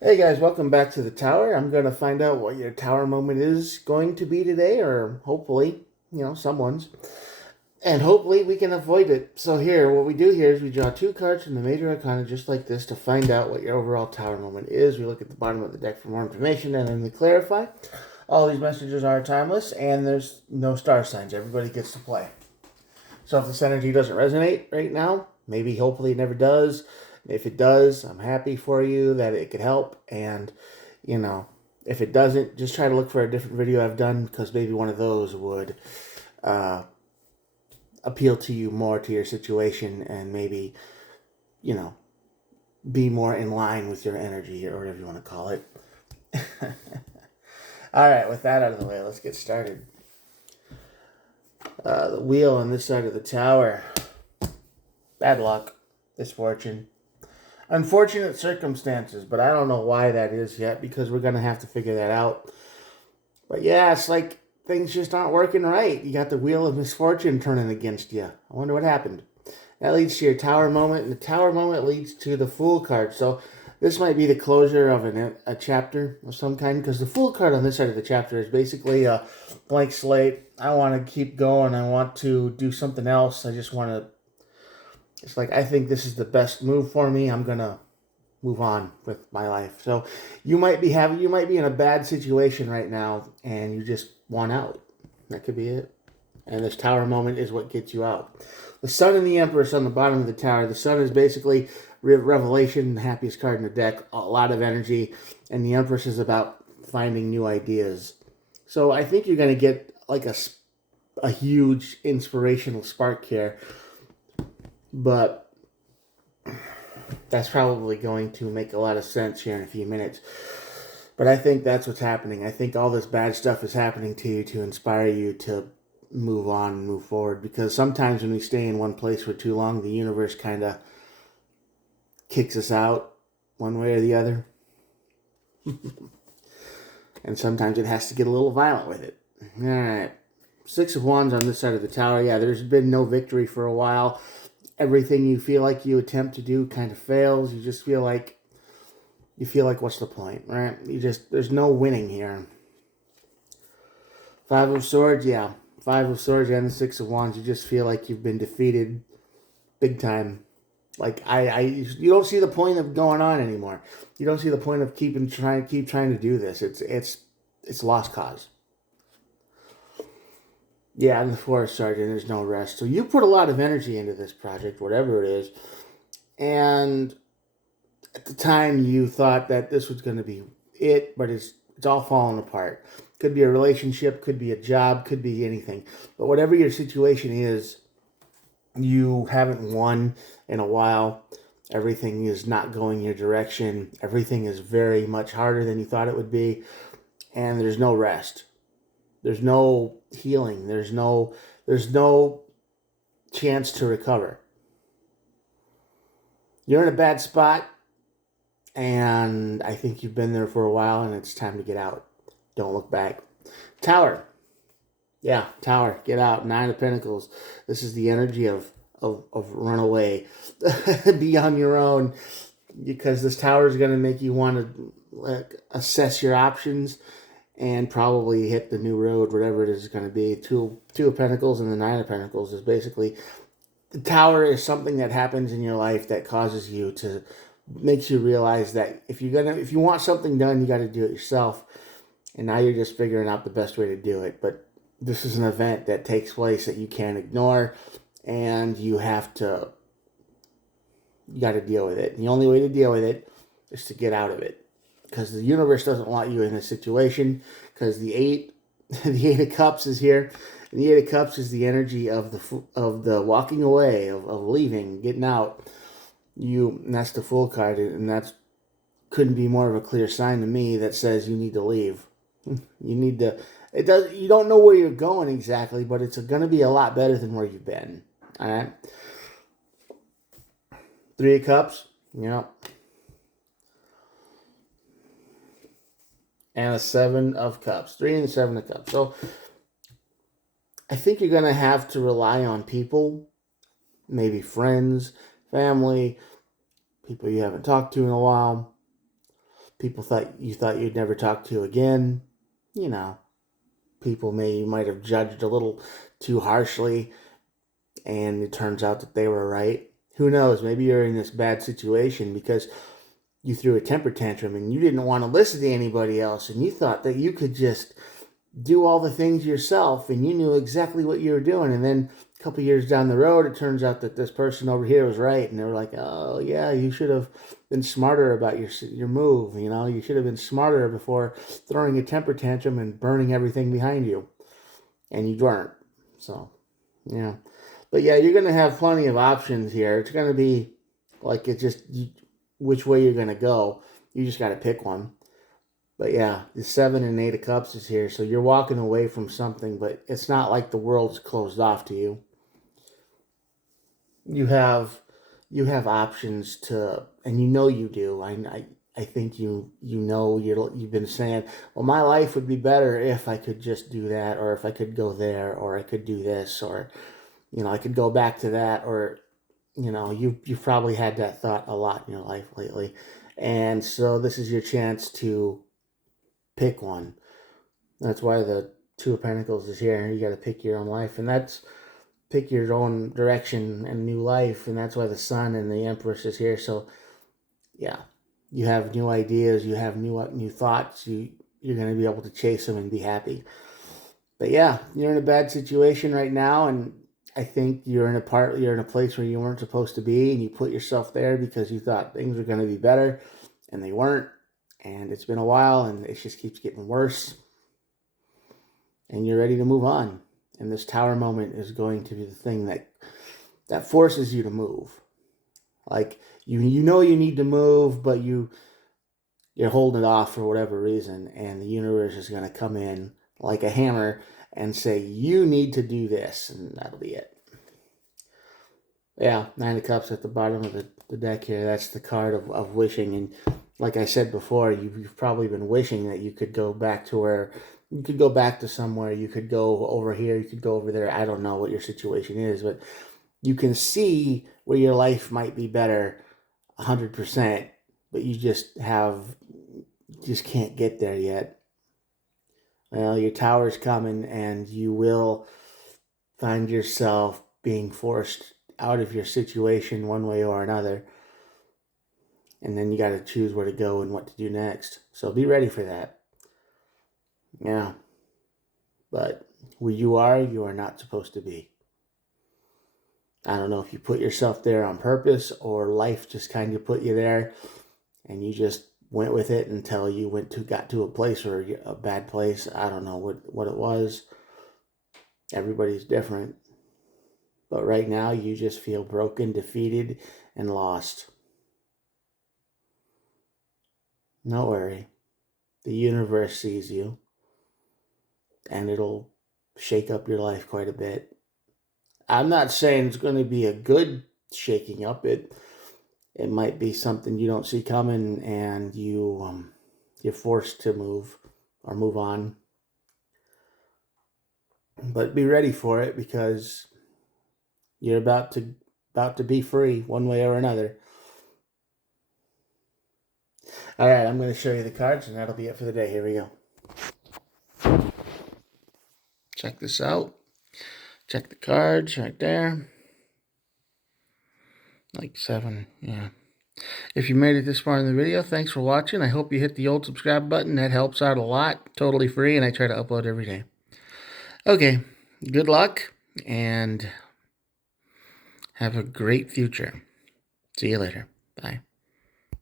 Hey guys, welcome back to the tower. I'm going to find out what your tower moment is going to be today, or hopefully, someone's. And hopefully we can avoid it. So here, what we do here is we draw two cards from the major arcana just like this to find out what your overall tower moment is. We look at the bottom of the deck for more information and then we clarify. All these messages are timeless and there's no star signs. Everybody gets to play. So if this energy doesn't resonate right now, maybe hopefully it never does. If it does, I'm happy for you that it could help. And, you know, if it doesn't, just try to look for a different video I've done because maybe one of those would uh, appeal to you more to your situation and maybe, you know, be more in line with your energy or whatever you want to call it. All right, with that out of the way, let's get started. The wheel on this side of the tower. Bad luck, misfortune, unfortunate circumstances, but I don't know why that is yet because we're going to have to figure that out. But yeah, it's like things just aren't working right. You got the wheel of misfortune turning against you. I wonder what happened. That leads to your tower moment, and the tower moment leads to the fool card. So this might be the closure of a chapter of some kind because the fool card on this side of the chapter is basically a blank slate. I want to keep going. I want to do something else. I just want to. It's like I think this is the best move for me. I'm gonna move on with my life. So you might be in a bad situation right now and you just want out. That could be it. And this tower moment is what gets you out. The Sun and the Empress on the bottom of the tower. The Sun is basically revelation, the happiest card in the deck, a lot of energy, and the Empress is about finding new ideas. So I think you're going to get like a huge inspirational spark here, but that's probably going to make a lot of sense here in a few minutes. But I think that's what's happening. I think all this bad stuff is happening to you to inspire you to move on and move forward. Because sometimes when we stay in one place for too long, the universe kind of kicks us out one way or the other. And sometimes it has to get a little violent with it. All right. Six of Wands on this side of the tower. Yeah, there's been no victory for a while. Everything you feel like you attempt to do kind of fails. You just feel like what's the point, right? There's no winning here. Five of Swords, yeah. Five of Swords and the Six of Wands, you just feel like you've been defeated big time. Like you don't see the point of going on anymore. You don't see the point of keep trying to do this. It's lost cause. Yeah, and the Forest Sergeant, there's no rest. So you put a lot of energy into this project, whatever it is, and at the time you thought that this was going to be it, but it's all falling apart. Could be a relationship, could be a job, could be anything. But whatever your situation is, you haven't won in a while. Everything is not going your direction. Everything is very much harder than you thought it would be. And there's no rest. There's no healing. There's no chance to recover. You're in a bad spot, and I think you've been there for a while, and it's time to get out. Don't look back. Tower. Yeah, Tower. Get out. Nine of Pentacles. This is the energy of runaway. Be on your own, because this Tower is going to make you want to assess your options and probably hit the new road, whatever it is going to be. Two of Pentacles and the Nine of Pentacles is basically the Tower is something that happens in your life that causes you to makes you realize that if you want something done, you got to do it yourself. And now you're just figuring out the best way to do it. But this is an event that takes place that you can't ignore, and you got to deal with it. And the only way to deal with it is to get out of it, because the universe doesn't want you in this situation. Because the Eight of Cups is here, and the Eight of Cups is the energy of the walking away, of leaving, getting out. And that's the Fool card, and that's couldn't be more of a clear sign to me that says you need to leave. You need to. It does. You don't know where you're going exactly, but it's going to be a lot better than where you've been. All right. Three of Cups. Yep. And a Seven of Cups. Three and the Seven of Cups. So I think you're going to have to rely on people, maybe friends, family, people you haven't talked to in a while. People thought you'd never talk to again. You know, people might have judged a little too harshly, and it turns out that they were right. Who knows? Maybe you're in this bad situation because you threw a temper tantrum and you didn't want to listen to anybody else, and you thought that you could just do all the things yourself and you knew exactly what you were doing. And then a couple years down the road, it turns out that this person over here was right, and they were like, oh yeah, you should have been smarter about your move. You should have been smarter before throwing a temper tantrum and burning everything behind you, and you weren't. So yeah, but yeah, you're gonna have plenty of options here. It's gonna be like which way you're gonna go. You just got to pick one. But yeah, the 7 and 8 of Cups is here, so you're walking away from something, but it's not like the world's closed off to you. You have options to, and you do. I think you've been saying, well, my life would be better if I could just do that, or if I could go there, or I could do this, or I could go back to that, or you've probably had that thought a lot in your life lately, and so this is your chance to pick one. That's why the Two of Pentacles is here. You got to pick your own life, and that's pick your own direction and new life, and that's why the Sun and the Empress is here. So yeah, you have new ideas, you have new thoughts. You're going to be able to chase them and be happy. But yeah, you're in a bad situation right now, and I think you're in a place where you weren't supposed to be, and you put yourself there because you thought things were going to be better, and they weren't. And it's been a while, and it just keeps getting worse. And you're ready to move on. And this Tower moment is going to be the thing that forces you to move. Like you need to move, but you're holding it off for whatever reason, and the universe is going to come in like a hammer and say, you need to do this, and that'll be it. Yeah, 9 of Cups at the bottom of the deck here. That's the card of wishing. And like I said before, you've probably been wishing that you could go back to where you could go back to somewhere. You could go over here. You could go over there. I don't know what your situation is, but you can see where your life might be better 100%, but you just can't get there yet. Well, your Tower's coming, and you will find yourself being forced out of your situation one way or another. And then you got to choose where to go and what to do next. So be ready for that. Yeah. But where you are not supposed to be. I don't know if you put yourself there on purpose or life just kind of put you there and you just went with it until you got to a place or a bad place. I don't know what it was. Everybody's different. But right now you just feel broken, defeated, and lost. No worry. The universe sees you, and it'll shake up your life quite a bit. I'm not saying it's going to be a good shaking up. It might be something you don't see coming, and you're forced to move on. But be ready for it, because you're about to be free one way or another. All right, I'm going to show you the cards, and that'll be it for the day. Here we go. Check this out. Check the cards right there. Like 7, yeah. If you made it this far in the video, thanks for watching. I hope you hit the old subscribe button. That helps out a lot. Totally free, and I try to upload every day. Okay, good luck, and have a great future. See you later. Bye.